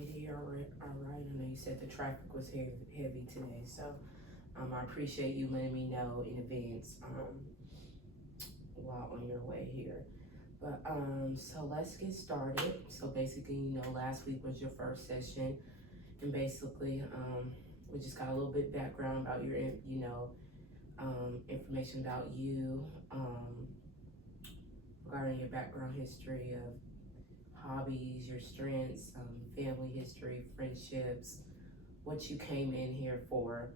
made it here all right. I know you said the traffic was heavy today, so I appreciate you letting me know in advance while on your way here. But so let's get started. So basically, last week was your first session, and basically, we just got a little bit background about your, information about you, regarding your background history of hobbies, your strengths, family history, friendships, what you came in here for,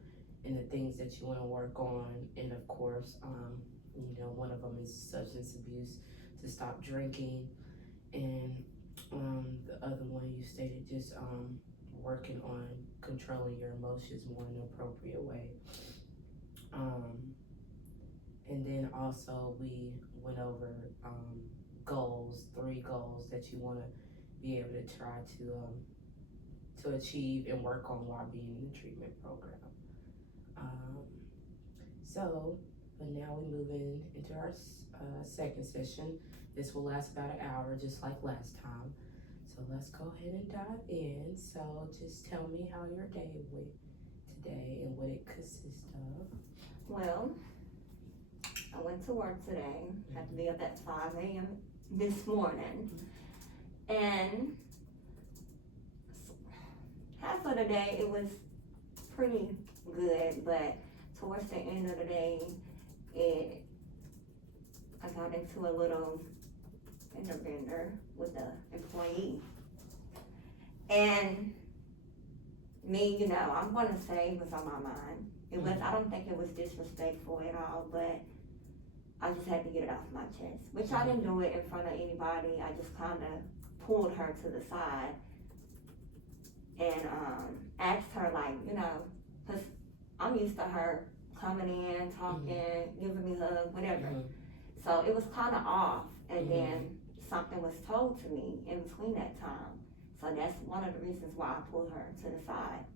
and the things that you want to work on. And of course, one of them is substance abuse, to stop drinking. And the other one you stated just working on controlling your emotions more in an appropriate way. And then also we went over goals, 3 goals that you want to be able to try to achieve and work on while being in the treatment program. But now we move into our second session. This will last about an hour, just like last time. So let's go ahead and dive in. So just tell me how your day went today and what it consists of. Well, I went to work today. Had to be up at 5 a.m. this morning. And half of the day it was pretty good, but towards the end of the day, I got into a little bender with the employee. And me, I'm gonna say it was on my mind. I don't think it was disrespectful at all, but I just had to get it off my chest, which I didn't do it in front of anybody. I just kind of pulled her to the side and asked her, because I'm used to her coming in, talking, giving me hugs, whatever. So it was kind of off, and then something was told to me in between that time. So that's one of the reasons why I pulled her to the side.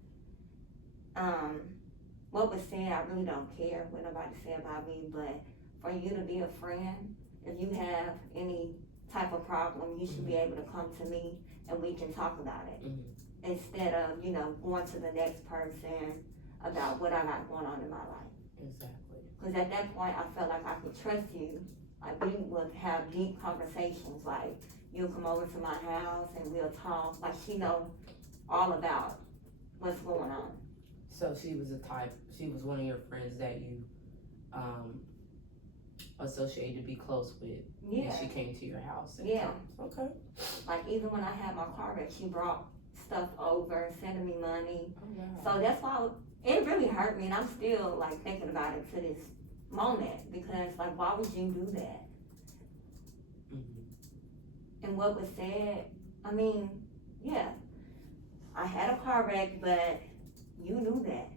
What was said, I really don't care what nobody said about me, but for you to be a friend, if you have any type of problem, you should be able to come to me and we can talk about it. Instead of, going to the next person about what I got going on in my life. Exactly. Because at that point, I felt like I could trust you. Like we would have deep conversations, like you'll come over to my house and we'll talk. Like she know all about what's going on. So she was one of your friends that you associated to be close with. Yeah. And she came to your house. Yeah. Okay. Like even when I had my car wreck, she brought stuff over, sending me money. Oh, wow. So that's why it really hurt me, and I'm still like thinking about it to this moment, because like why would you do that? And what was said, I mean, yeah, I had a car wreck, but you knew that.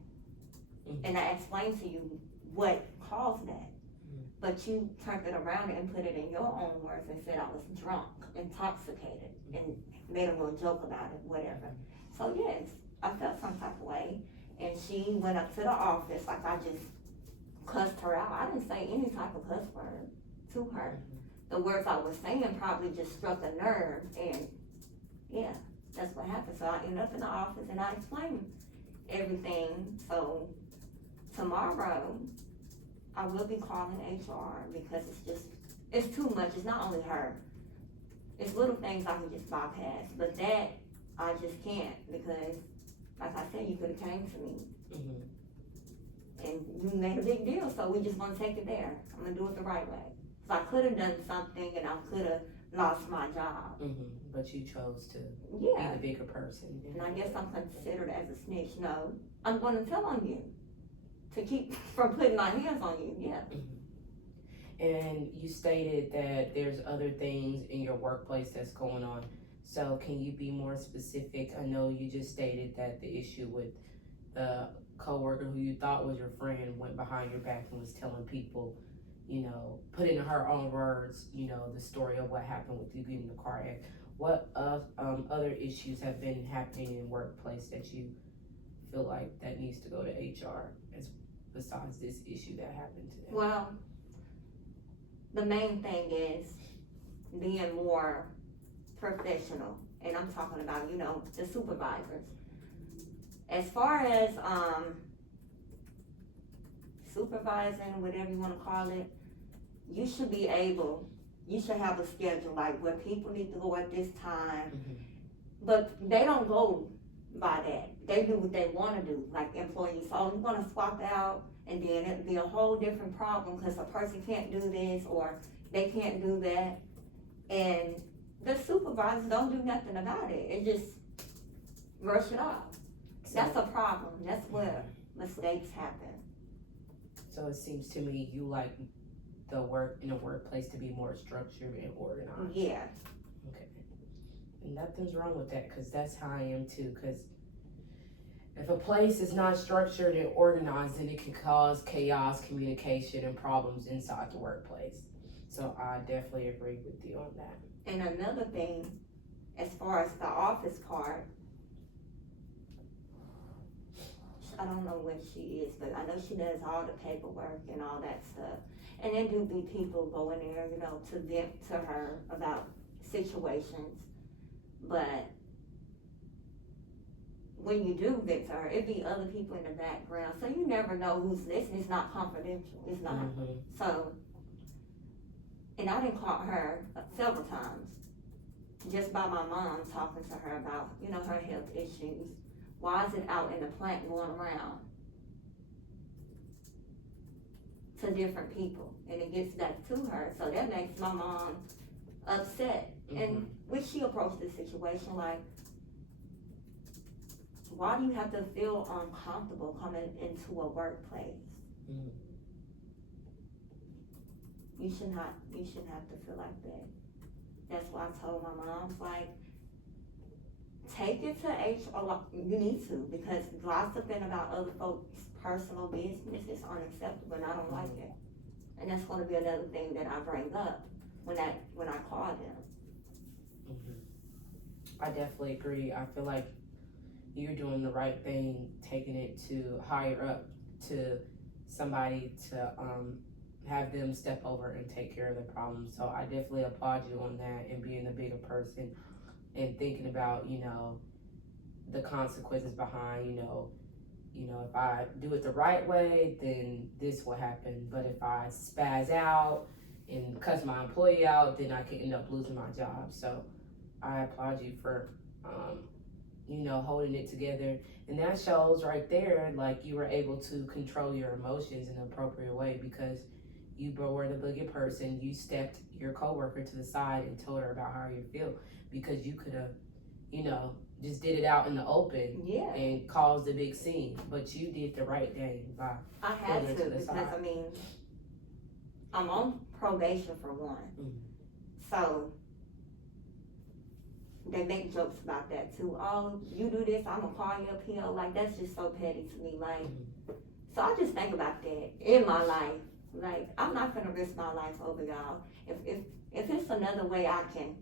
And I explained to you what caused that. But you turned it around and put it in your own words and said I was drunk, intoxicated, and made a little joke about it, whatever. So yes, I felt some type of way. And she went up to the office, like I just cussed her out. I didn't say any type of cuss word to her. The words I was saying probably just struck a nerve, and yeah, that's what happened. So I ended up in the office and I explained everything. So tomorrow, I will be calling HR because it's too much. It's not only her. It's little things I can just bypass, but that I just can't, because like I said, you could have came to me. And you made a big deal, so we just want to take it there. I'm gonna do it the right way. So I could have done something and I could have lost my job. But you chose to be the bigger person. And I guess I'm considered as a snitch. No, I'm gonna tell on you to keep from putting my hands on you. Yeah. And you stated that there's other things in your workplace that's going on. So can you be more specific? I know you just stated that the issue with the coworker who you thought was your friend went behind your back and was telling people, put in her own words, the story of what happened with you getting the car wreck. What other issues have been happening in workplace that you feel like that needs to go to HR besides this issue that happened today? Well, the main thing is being more professional and I'm talking about, you know, the supervisors. As far as supervising, whatever you want to call it, you should have a schedule, like where people need to go at this time. But they don't go by that. They do what they want to do, like employees. So you're going to swap out, and then it'll be a whole different problem because a person can't do this or they can't do that. And the supervisors don't do nothing about it. It just rush it off. That's a problem. That's where mistakes happen. So it seems to me you like the work in a workplace to be more structured and organized. Yeah. Okay. And nothing's wrong with that, because that's how I am too. Because if a place is not structured and organized, then it can cause chaos, communication, and problems inside the workplace. So I definitely agree with you on that. And another thing, as far as the office part, I don't know what she is, but I know she does all the paperwork and all that stuff. And there do be people going there, you know, to vent to her about situations. But when you do vent to her, it be other people in the background. So you never know who's listening. It's not confidential. It's not. So, and I didn't call her several times just by my mom talking to her about, you know, her health issues. Why is it out in the plant going around to different people? And it gets back to her. So that makes my mom upset. And when she approached the situation, like, why do you have to feel uncomfortable coming into a workplace? You shouldn't have to feel like that. That's why I told my mom, like, take it to HR. You need to, because gossiping about other folks' personal business is unacceptable, and I don't like it. And that's going to be another thing that I bring up when I call them. I definitely agree. I feel like you're doing the right thing, taking it to higher up to somebody to have them step over and take care of the problem. So I definitely applaud you on that, and being a bigger person and thinking about, you know, the consequences behind, you know, if I do it the right way, then this will happen. But if I spaz out and cuss my employee out, then I can end up losing my job. So I applaud you for, you know, holding it together. And that shows right there, like, you were able to control your emotions in an appropriate way, because you were the bigger person. You stepped your coworker to the side and told her about how you feel, because you could have, you know, just did it out in the open and caused a big scene. But you did the right thing by I had to, because I mean, I'm on probation for one. So they make jokes about that too. Oh, you do this, I'm gonna call you up here. Like, that's just so petty to me. Like, so I just think about that in my life. Like, I'm not gonna risk my life over y'all. If it's another way I can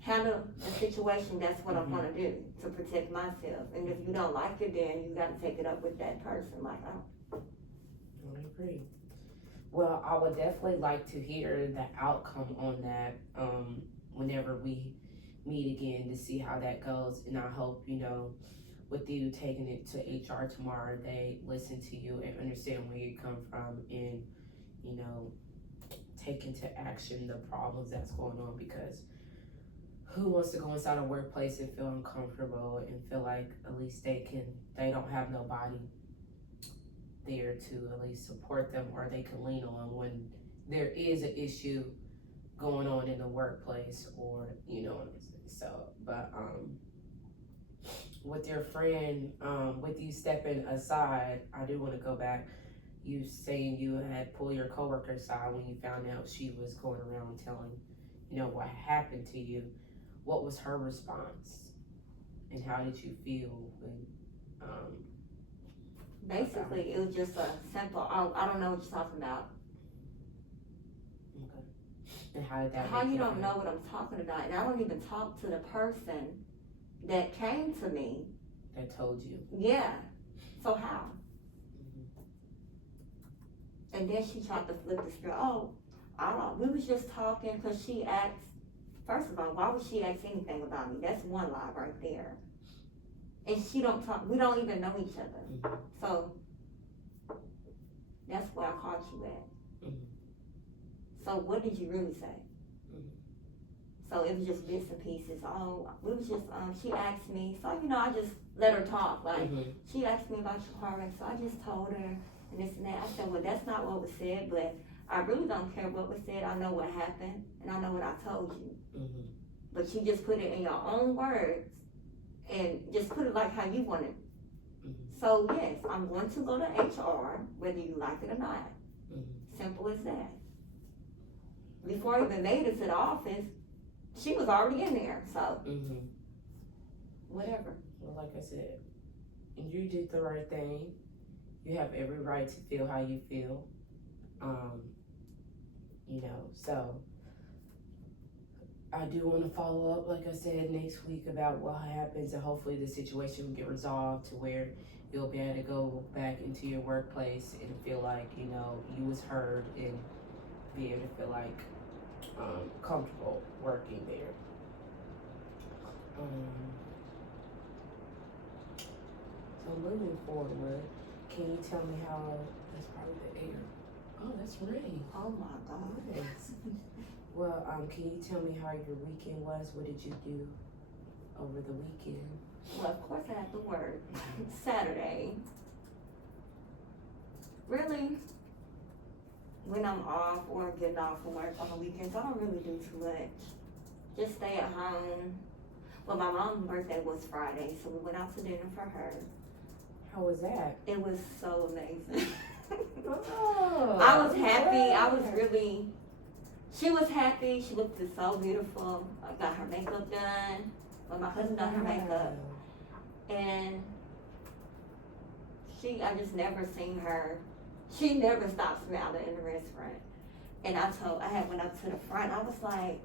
handle the situation, that's what I'm gonna do to protect myself. And if you don't like it, then you gotta take it up with that person. Like, I agree. Well, I would definitely like to hear the outcome on that whenever we meet again, to see how that goes. And I hope, you know, with you taking it to HR tomorrow, they listen to you and understand where you come from, and, you know, take into action the problems that's going on. Because who wants to go inside a workplace and feel uncomfortable and feel like at least they don't have nobody there to at least support them, or they can lean on when there is an issue going on in the workplace, or, you know. So, but with your friend, with you stepping aside, I do want to go back. You saying you had pulled your coworker aside when you found out she was going around telling, you know, what happened to you. What was her response, and how did you feel when? basically, it was just a simple, I don't know what you're talking about. Okay. And how did that? How you don't know what I'm talking about? And I don't even talk to the person that came to me. That told you. Yeah. So how? And then she tried to flip the script. Oh, I don't know. We was just talking because she asked First of all, why would she ask anything about me? That's one lie right there. And she don't talk, we don't even know each other. So, that's where I caught you at. So what did you really say? So it was just bits and pieces. Oh, we was just, she asked me, so I just let her talk. Like, she asked me about your car wreck, so I just told her, and this and that. I said, well, that's not what was said, but I really don't care what was said. I know what happened, and I know what I told you. But you just put it in your own words, and just put it like how you want it. So yes, I'm going to go to HR, whether you like it or not. Simple as that. Before I even made it to the office, she was already in there, so whatever. Well, like I said, you did the right thing. You have every right to feel how you feel. So I do want to follow up, like I said, next week about what happens, and hopefully the situation will get resolved to where you'll be able to go back into your workplace and feel like, you was heard, and be able to feel like comfortable working there. So moving forward, can you tell me how, that's probably the air. Oh, that's rain. Oh my God. Yes. Well, can you tell me how your weekend was? What did you do over the weekend? Well, of course I had to work Saturday. Really, when I'm off or getting off from work on the weekends, I don't really do too much. Just stay at home. Well, my mom's birthday was Friday, so we went out to dinner for her. How was that? It was so amazing. Oh, I was happy. I was really, she was happy. She looked so beautiful. I got her makeup done. Well, my cousin done her makeup. And I just never seen her. She never stopped smiling in the restaurant. And I went up to the front. I was like,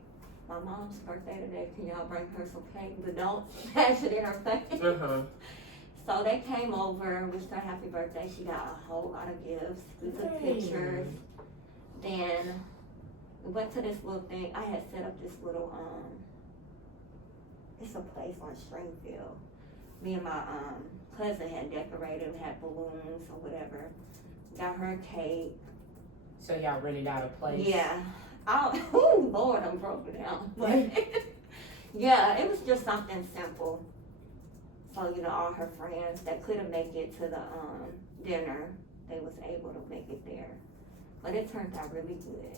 my mom's birthday today. Can y'all bring her some cake? But don't smash it in her face. So they came over, wished her happy birthday. She got a whole lot of gifts. We took pictures. Then we went to this little thing. I had set up this little, it's a place on Stringfield. Me and my cousin had decorated, had balloons or whatever. Got her a cake. So y'all rented out a place? Yeah. Oh, Lord, I'm broken down. But yeah, it was just something simple. So, all her friends that couldn't make it to the dinner, they was able to make it there. But it turned out really good.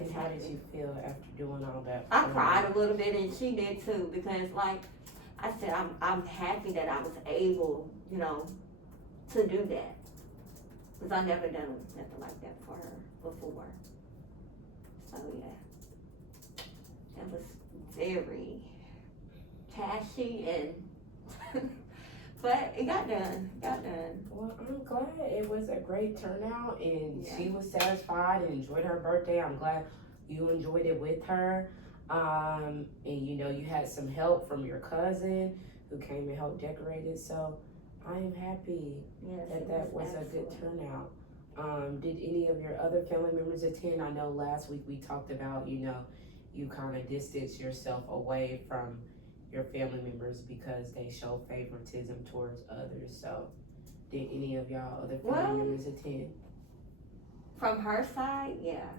And how did you feel after doing all that? I cried a little bit, and she did too, because like I said, I'm happy that I was able, to do that. Because I never done nothing like that for her before. So yeah, that was very tashy and but it got done. Well, I'm glad it was a great turnout, and she was satisfied and enjoyed her birthday. I'm glad you enjoyed it with her. And you had some help from your cousin who came and helped decorate it. So I am happy that was a good turnout. Did any of your other family members attend? I know last week we talked about, you kind of distanced yourself away from your family members because they show favoritism towards others. So did any of y'all other family members attend? From her side, yeah.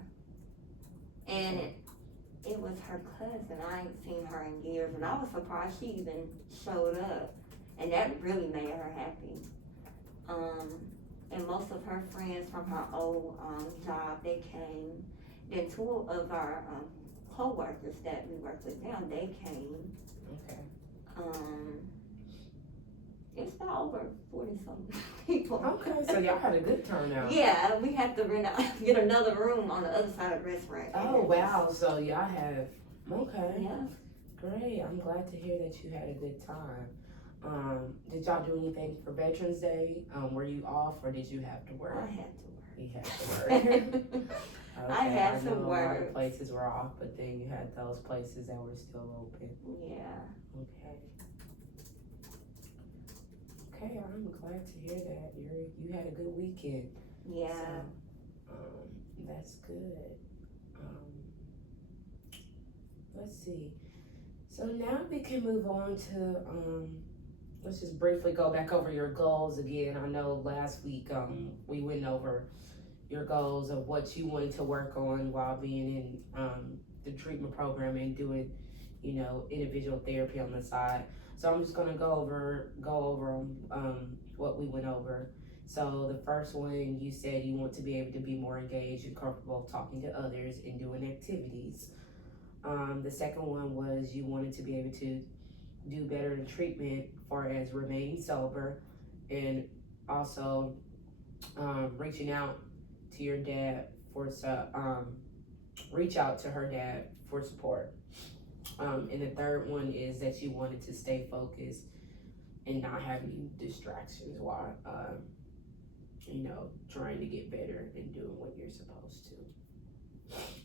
And it was her cousin. I ain't seen her in years, and I was surprised she even showed up. And that really made her happy. And most of her friends from her old job, they came. Then two of our co-workers that we work with now, they came. Okay. It's about over 40-something people. Okay, so y'all had a good turnout. Yeah, we had to get another room on the other side of the restaurant. Oh, wow. So y'all have, okay. Yeah. Great. I'm glad to hear that you had a good time. Did y'all do anything for Veterans Day? Were you off or did you have to work? I had to work. You had to work. Okay, I had to know work. A lot of places were off, but then you had those places that were still open. Yeah. Okay. Okay, I'm glad to hear that. You had a good weekend. Yeah. So, that's good. let's see. So now we can move on to let's just briefly go back over your goals again. I know last week we went over your goals of what you wanted to work on while being in the treatment program and doing, you know, individual therapy on the side. So I'm just gonna go over what we went over. So the first one, you said you want to be able to be more engaged and comfortable talking to others and doing activities. The second one was you wanted to be able to do better in treatment far as remaining sober and also reaching out to your dad for reach out to her dad for support. And the third one is that you wanted to stay focused and not have any distractions while you know, trying to get better and doing what you're supposed to.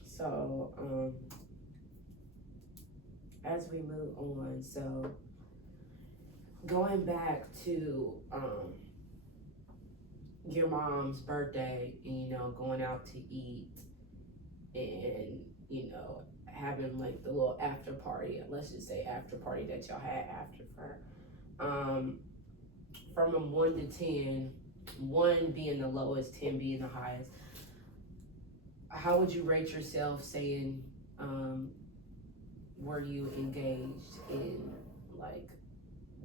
So as we move on, so going back to your mom's birthday and, you know, going out to eat and, you know, having like the little after party, let's just say after party that y'all had after her. From a 1 to 10, 1 being the lowest, 10 being the highest, how would you rate yourself saying, were you engaged in like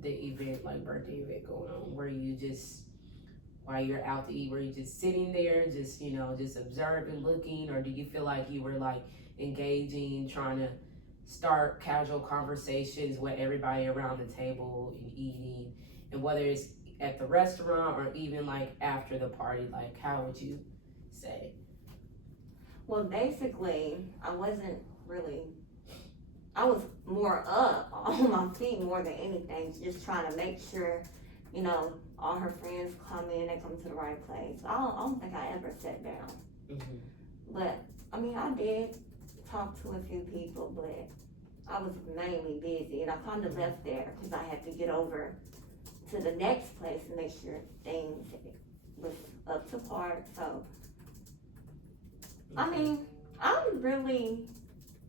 the event, like birthday event going on? Were you just, while you're out to eat, were you just sitting there, just, you know, just observing, looking, or do you feel like you were like engaging, trying to start casual conversations with everybody around the table and eating, and whether it's at the restaurant or even like after the party, like how would you say? Well, basically, I wasn't really, I was more up on my feet more than anything, just trying to make sure, you know, all her friends come in, they come to the right place. I don't think I ever sat down. Mm-hmm. But, I mean, I did talk to a few people, but I was mainly busy, and I kind of left there because I had to get over to the next place and make sure things was up to par. So, I mean, I'm really,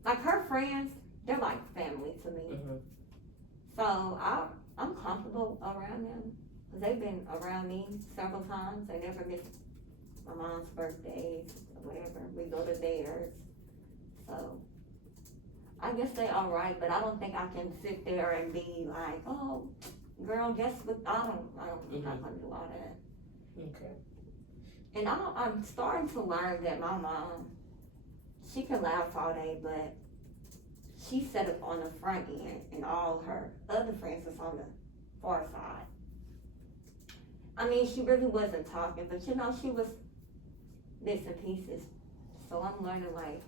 like her friends, they're like family to me. Mm-hmm. So I'm comfortable around them because they've been around me several times. They never miss my mom's birthdays or whatever. We go to theirs. So I guess they all right, but I don't think I can sit there and be like, oh, girl, guess what? I'm not gonna do all that. Okay. And I'm starting to learn that my mom, she can laugh all day, but she set up on the front end and all her other friends was on the far side. I mean, she really wasn't talking, but you know, she was bits and pieces. So I'm learning like,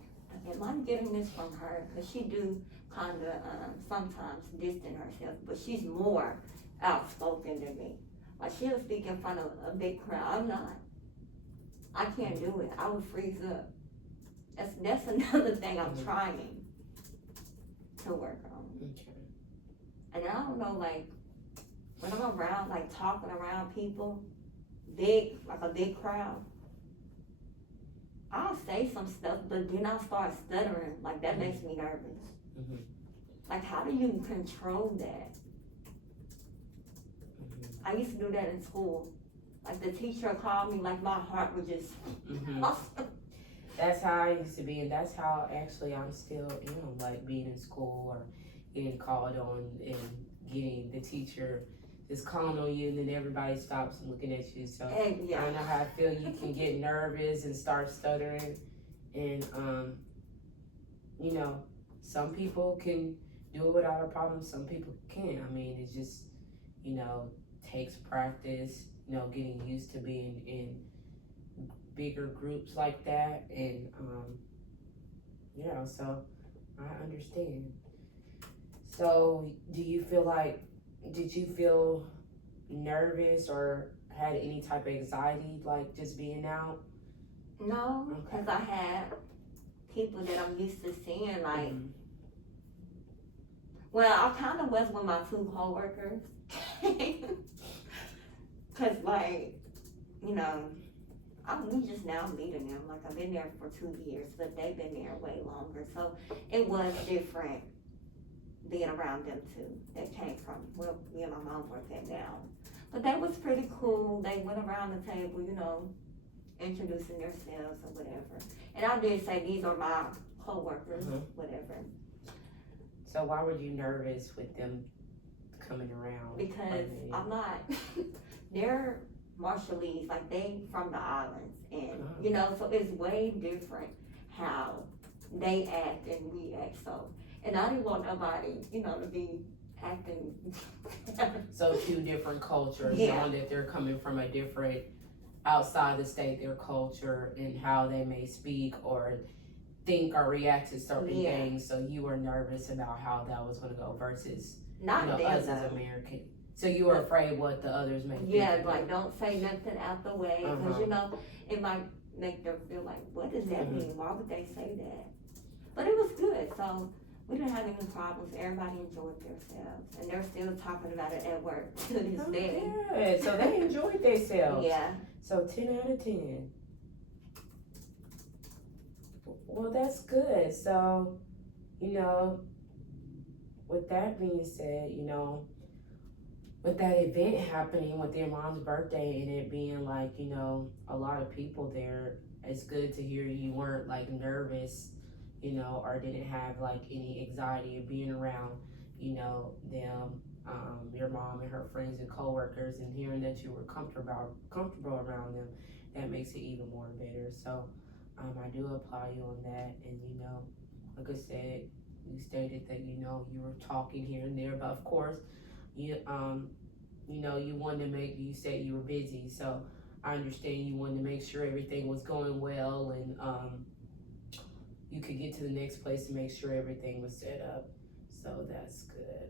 am I getting this from her? Because she do kind of sometimes distance herself, but she's more outspoken than me. Like she'll speak in front of a big crowd. I'm not. I can't do it. I would freeze up. That's another thing I'm trying to work on. Okay. And I don't know, like, when I'm around, like, talking around people, big, like a big crowd, I'll say some stuff, but then I'll start stuttering. Like, that makes me nervous. Mm-hmm. Like, how do you control that? Mm-hmm. I used to do that in school. Like, the teacher called me, like, my heart would just... Mm-hmm. That's how I used to be, and that's how actually I'm still am, like being in school or getting called on and getting the teacher just calling on you, and then everybody stops and looking at you. So yeah. I know how I feel. You can get nervous and start stuttering, and you know, some people can do it without a problem. Some people can't. I mean, it's just, you know, takes practice. You know, getting used to being in bigger groups like that, and yeah, so I understand. So do you feel like, did you feel nervous or had any type of anxiety like just being out? No, because I had people that I'm used to seeing, like, well, I kind of was with my 2 coworkers, because like, you know, we just now meeting them. Like I've been there for 2 years, but they've been there way longer. So it was different being around them too. That came from where me and my mom work at now. But that was pretty cool. They went around the table, you know, introducing themselves or whatever. And I did say these are my co-workers, whatever. So why were you nervous with them coming around? Because I'm not, they're Marshallese, like they from the islands. And, you know, so it's way different how they act and we act. So, and I didn't want nobody, you know, to be acting. So 2 different cultures, knowing that they're coming from a different, outside the state, their culture and how they may speak or think or react to certain things. So you were nervous about how that was going to go versus not you know, us as American. So you were afraid what the others may think. Yeah, like don't say nothing out the way because you know it might make them feel like, what does that mean? Why would they say that? But it was good. So we didn't have any problems. Everybody enjoyed themselves, and they're still talking about it at work to this day. Good. So they enjoyed themselves. Yeah. So 10 out of 10. Well, that's good. So, you know, with that being said, you know, with that event happening with your mom's birthday and it being like, you know, a lot of people there, it's good to hear you weren't like nervous, you know, or didn't have like any anxiety of being around, you know, them, your mom and her friends and coworkers, and hearing that you were comfortable around them, that makes it even more better. So I do applaud you on that. And you know, like I said, you stated that, you know, you were talking here and there, but of course you know, you wanted to make, you said you were busy, so I understand you wanted to make sure everything was going well and you could get to the next place and make sure everything was set up. So that's good.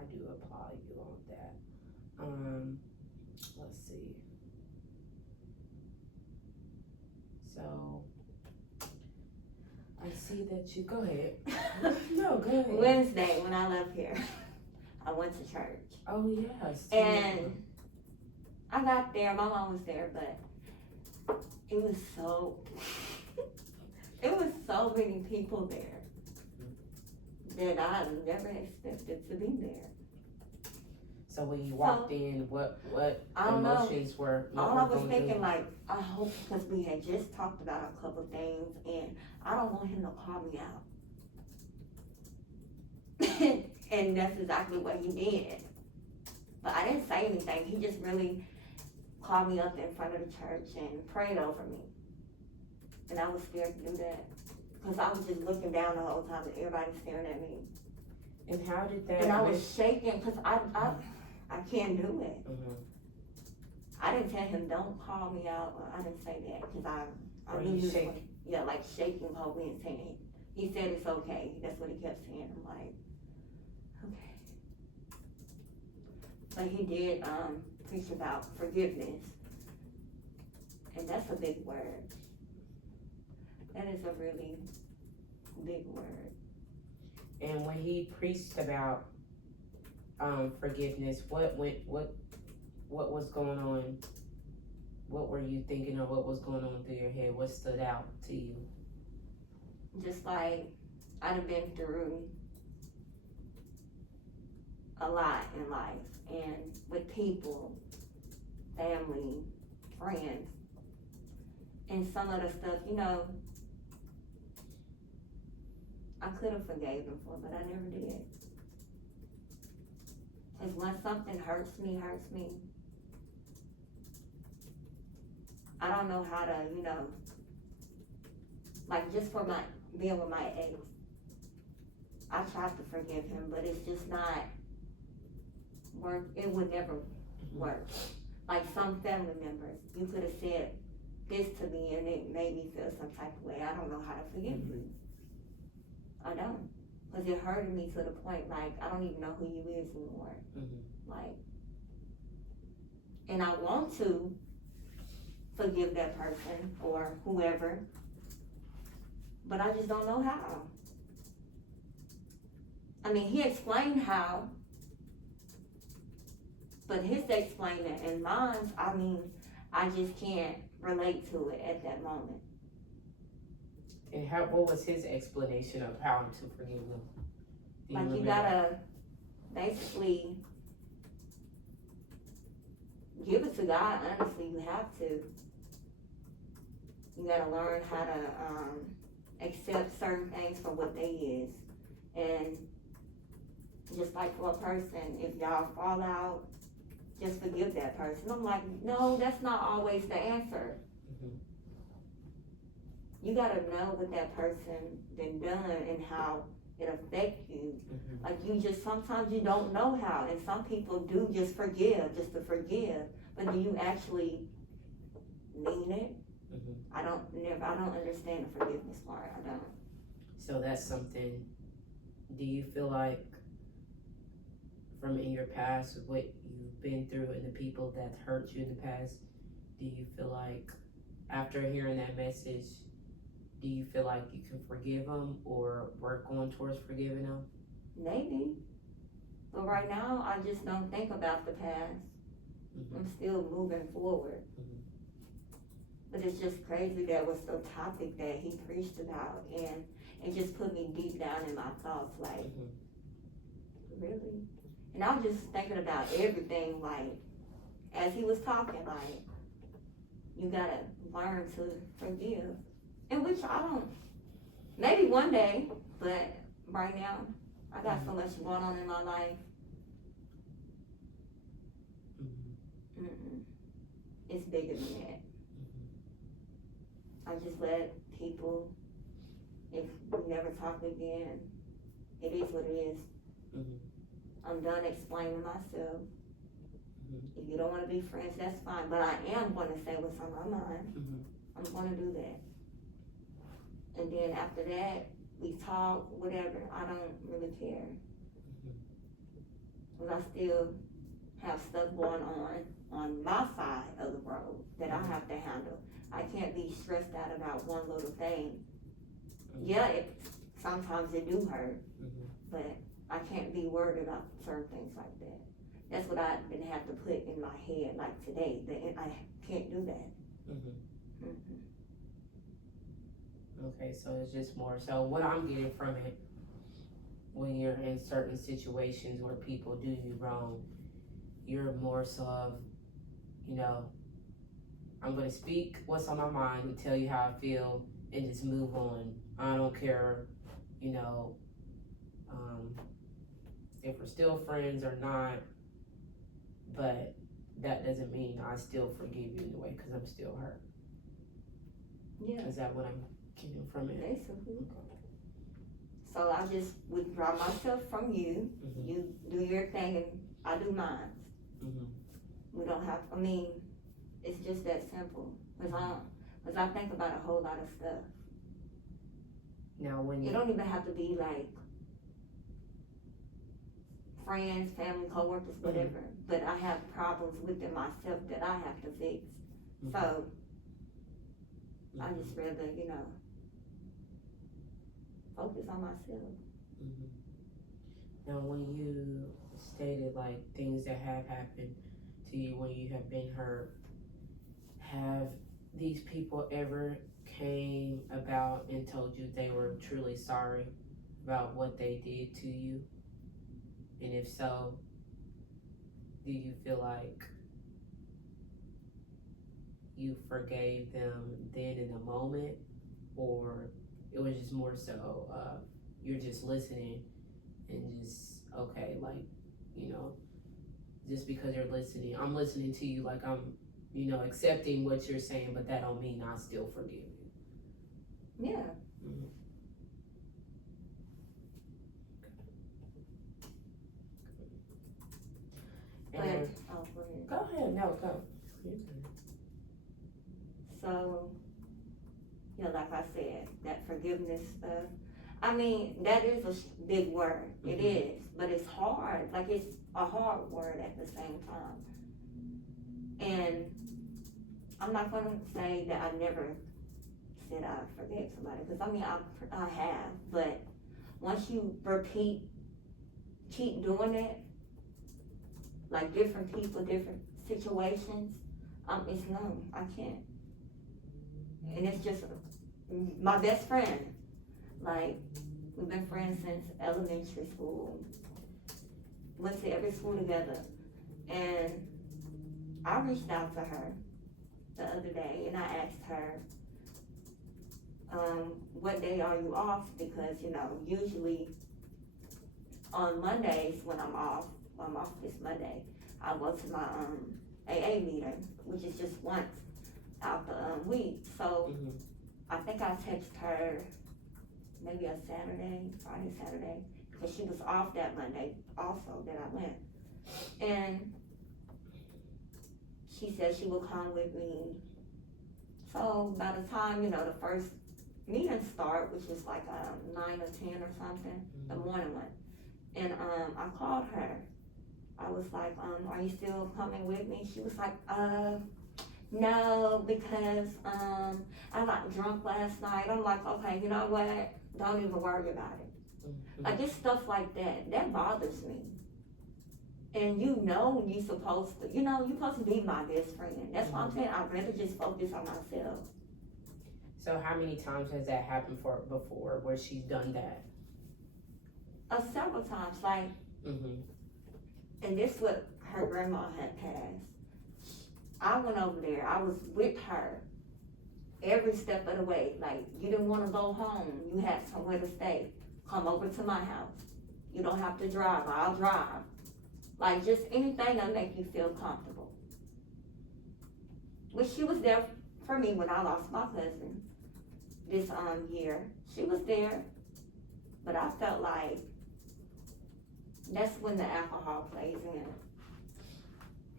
I do applaud you on that. Let's see. So I see that you, go ahead. No, go ahead. Wednesday when I left here, I went to church. Oh yes. And I got there, my mom was there, but it was so, it was so many people there that I never expected to be there. So when you walked in, what emotions were? All I was thinking, like, I hope, because we had just talked about a couple things, and I don't want him to call me out. And that's exactly what he did. But I didn't say anything. He just really called me up in front of the church and prayed over me. And I was scared to do that. Because I was just looking down the whole time and everybody staring at me. And how did that? And I was shaking because I can't do it. I didn't tell him, don't call me out. I didn't say that because I knew he was like, yeah, like shaking whole me and saying, he said it's okay. That's what he kept saying. I'm like, okay. But he did preach about forgiveness. And that's a big word. That is a really big word. And when he preached about forgiveness, what was going on? What were you thinking, or what was going on through your head? What stood out to you? Just like I'd have been through a lot in life, and with people, family, friends, and some of the stuff, you know, I could have forgave him for, but I never did. Because when something hurts me, I don't know how to, you know, like just for my, being with my ex, I tried to forgive him, but it's just not work, it would never work. Like some family members, you could have said this to me and it made me feel some type of way. I don't know how to forgive you. I don't. Because it hurted me to the point, like, I don't even know who you is anymore. Like, and I want to forgive that person or whoever, but I just don't know how. I mean, he explained how, but his explaining and mine, I mean, I just can't relate to it at that moment. And what was his explanation of how to forgive them? Do Like, you remember? gotta basically give it to God. Honestly, you have to. You gotta learn how to accept certain things for what they is. And just like for a person, if y'all fall out, just forgive that person. I'm like, no, that's not always the answer. Mhm. You gotta know what that person been done and how it affect you. Mhm. Like, you just, sometimes you don't know how, and some people do just forgive, just to forgive, but do you actually mean it? Mhm. I don't understand the forgiveness part, I don't. So that's something, do you feel like from in your past, what you've been through and the people that hurt you in the past, do you feel like after hearing that message, do you feel like you can forgive them or work on towards forgiving them? Maybe, but right now, I just don't think about the past. Mhm. I'm still moving forward. Mhm. But it's just crazy that was the topic that he preached about, and it just put me deep down in my thoughts, like, Mhm. really? And I was just thinking about everything, like, as he was talking, like, you gotta learn to forgive. And which I don't, maybe one day, but right now, I got so much going on in my life. Mhm. Mm-mm. It's bigger than that. I just let people, if we never talk again, it is what it is. Mhm. I'm done explaining myself. Mhm. If you don't want to be friends, that's fine. But I am going to say what's on my mind. Mhm. I'm going to do that. And then after that, we talk, whatever. I don't really care. Because I still have stuff going on my side of the road that I have to handle. I can't be stressed out about one little thing. Yeah, sometimes it do hurt, but I can't be worried about certain things like that. That's what I didn't have to put in my head, like today, that I can't do that. Okay, so it's just more, so what I'm getting from it, when you're in certain situations where people do you wrong, you're more so of, you know, I'm gonna speak what's on my mind and tell you how I feel and just move on. I don't care, you know, if we're still friends or not, but that doesn't mean I still forgive you anyway, because I'm still hurt. Yeah. Is that what I'm getting from it? Basically. So I just withdraw myself from you. Mhm. You do your thing and I do mine. Mhm. We don't have, I mean, it's just that simple. Because I think about a whole lot of stuff. Now when It you, don't even have to be like friends, family, co-workers, whatever. But I have problems within myself that I have to fix. So I just rather, focus on myself. now when you stated like things that have happened to you when you have been hurt, have these people ever came about and told you they were truly sorry about what they did to you? And if so, do you feel like you forgave them then in the moment, or it was just more so you're just listening and just okay, like, you know, just because you're listening, I'm listening to you, like I'm, you know, accepting what you're saying, but that don't mean I still forgive you. Yeah. And But, go ahead, no, go. So, like I said, that forgiveness stuff. I mean, that is a big word. It is, but it's hard. Like, it's a hard word at the same time. And I'm not gonna say that I never said I forgave somebody, because I mean, I have. But once you keep doing it, like different people, different situations, It's no, I can't. And it's just my best friend. Like, we've been friends since elementary school. Went to every school together. And I reached out to her the other day and I asked her, what day are you off? Because, usually on Mondays when I'm off this Monday, I go to my AA meeting, which is just once out the week. So I think I text her maybe a Friday, Saturday, because she was off that Monday also that I went. And she said she would come with me. So by the time, the first meeting start, which was like 9 or 10 or something, the morning one. And I called her. I was like, are you still coming with me? She was like, no, because I got drunk last night. I'm like, okay, you know what? Don't even worry about it. Like, it's stuff like that bothers me. And you're supposed to, you're supposed to be my best friend. That's why I'm saying I'd rather just focus on myself. So how many times has that happened before where she's done that? Several times, like, and this what her grandma had passed. I went over there, I was with her every step of the way. Like, you didn't want to go home, you had somewhere to stay. Come over to my house. You don't have to drive, I'll drive. Like, just anything that make you feel comfortable. Well, she was there for me when I lost my cousin this year. She was there, but I felt like that's when the alcohol plays in.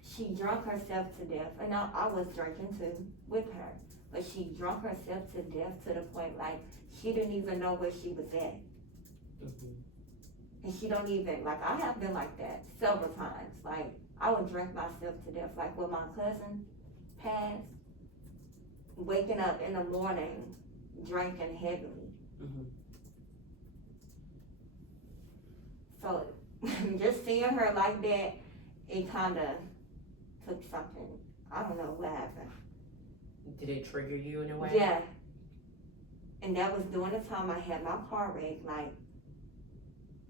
She drunk herself to death, and I was drinking too with her, but she drunk herself to death to the point like she didn't even know where she was at. And she don't even, like, I have been like that several times. Like, I would drink myself to death. Like, when my cousin passed, waking up in the morning, drinking heavily. So, just seeing her like that, it kind of took something. I don't know what happened. Did it trigger you in a way? Yeah. And that was during the time I had my car wrecked. Like,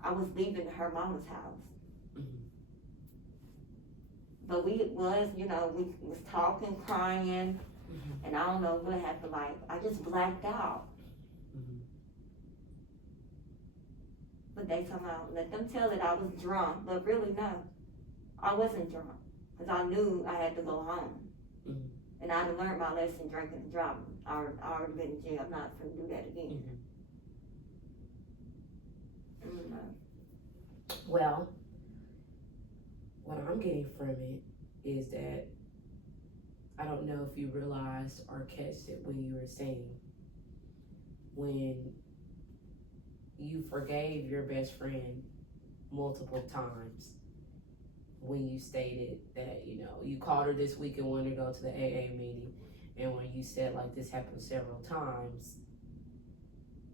I was leaving her mama's house. But we was talking, crying, and I don't know what happened. Like, I just blacked out. But they somehow let them tell it I was drunk, but really no, I wasn't drunk, because I knew I had to go home. And I'd learned my lesson drinking and driving. I already been in jail. I'm not going to do that again. Well, what I'm getting from it is that I don't know if you realized or catched it when you were saying, when you forgave your best friend multiple times, when you stated that, you called her this week and wanted to go to the AA meeting, and when you said like this happened several times,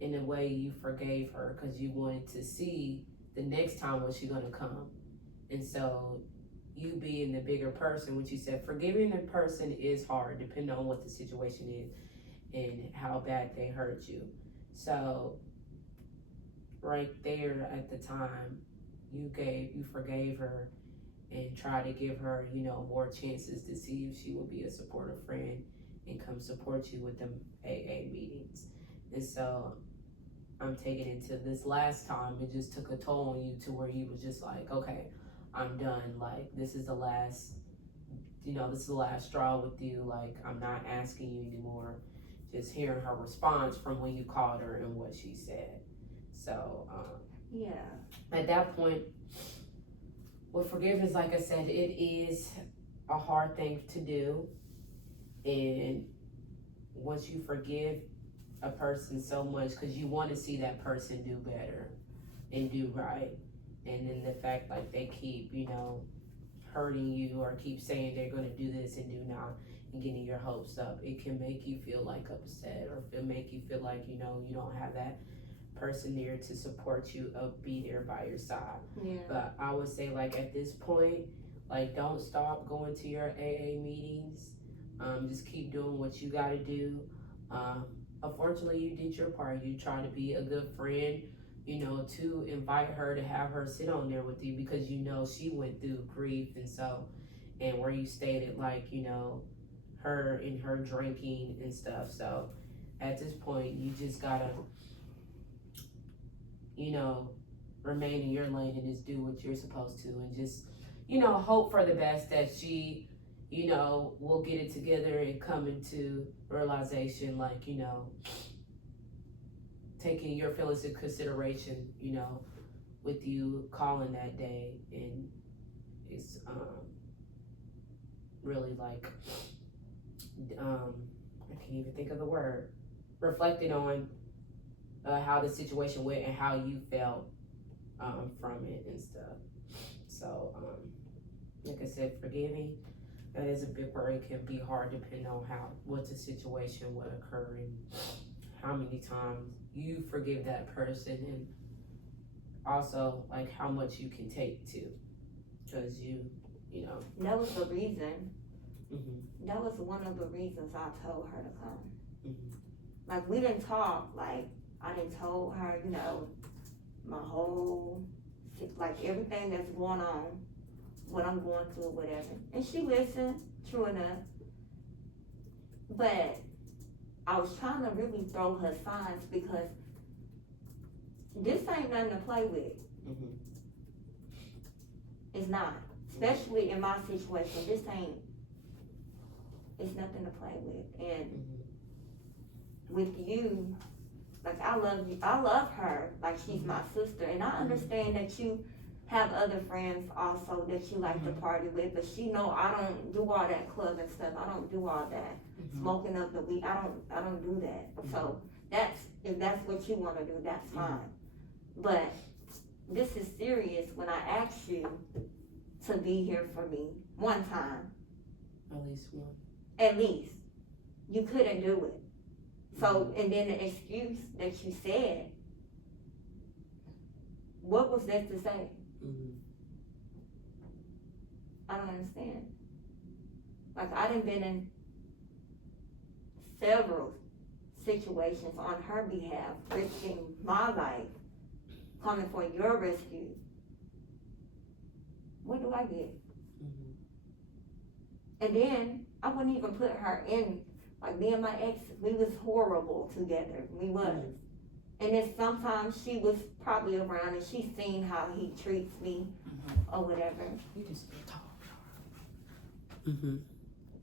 in a way you forgave her because you wanted to see the next time was she gonna come. And so you being the bigger person, which you said, forgiving a person is hard depending on what the situation is and how bad they hurt you. So right there at the time, you forgave her and tried to give her, more chances to see if she would be a supportive friend and come support you with them AA meetings. And so I'm taking it to this last time, it just took a toll on you to where you was just like, okay, I'm done. Like, this is the last straw with you. Like, I'm not asking you anymore. Just hearing her response from when you called her and what she said. So, yeah. At that point, with forgiveness, like I said, it is a hard thing to do. And once you forgive a person so much, because you want to see that person do better and do right, and then the fact like they keep hurting you or keep saying they're going to do this and do not, and getting your hopes up, it can make you feel like upset, or make you feel like you don't have that person there to support you, be there by your side. But I would say, like, at this point, like, don't stop going to your AA meetings. Just keep doing what you gotta do. Unfortunately, you did your part. You tried to be a good friend, to invite her, to have her sit on there with you because she went through grief, and where you stated, like, her and her drinking and stuff. So at this point, you just gotta, remain in your lane and just do what you're supposed to, and just, hope for the best that she, will get it together and come into realization, like, taking your feelings into consideration, with you calling that day. And it's really like, I can't even think of the word, reflecting on how the situation went and how you felt from it and stuff. So, like I said, forgiving, that is a big word. It can be hard depending on what the situation would occur and how many times you forgive that person, and also like how much you can take too, because That was the reason. Mm-hmm. That was one of the reasons I told her to come. Mm-hmm. Like, we didn't talk. Like, I didn't told her, my whole, like, everything that's going on, what I'm going through, whatever. And she listened, true enough. But I was trying to really throw her signs, because this ain't nothing to play with. Mm-hmm. It's not. Especially in my situation, it's nothing to play with. And with you, like, I love you, I love her, like she's my sister, and I understand that you have other friends also that you like to party with, but she know I don't do all that club and stuff. I don't do all that smoking up the weed. I don't do that. So if that's what you want to do, that's fine. But this is serious. When I asked you to be here for me one time, at least, you couldn't do it. So, and then the excuse that you said, what was that to say? I don't understand. Like, I done been in several situations on her behalf, risking my life, coming for your rescue. What do I get? And then I wouldn't even put her in, like, me and my ex, we was horrible together. We was. And then sometimes she was probably around and she seen how he treats me or whatever. You just talk.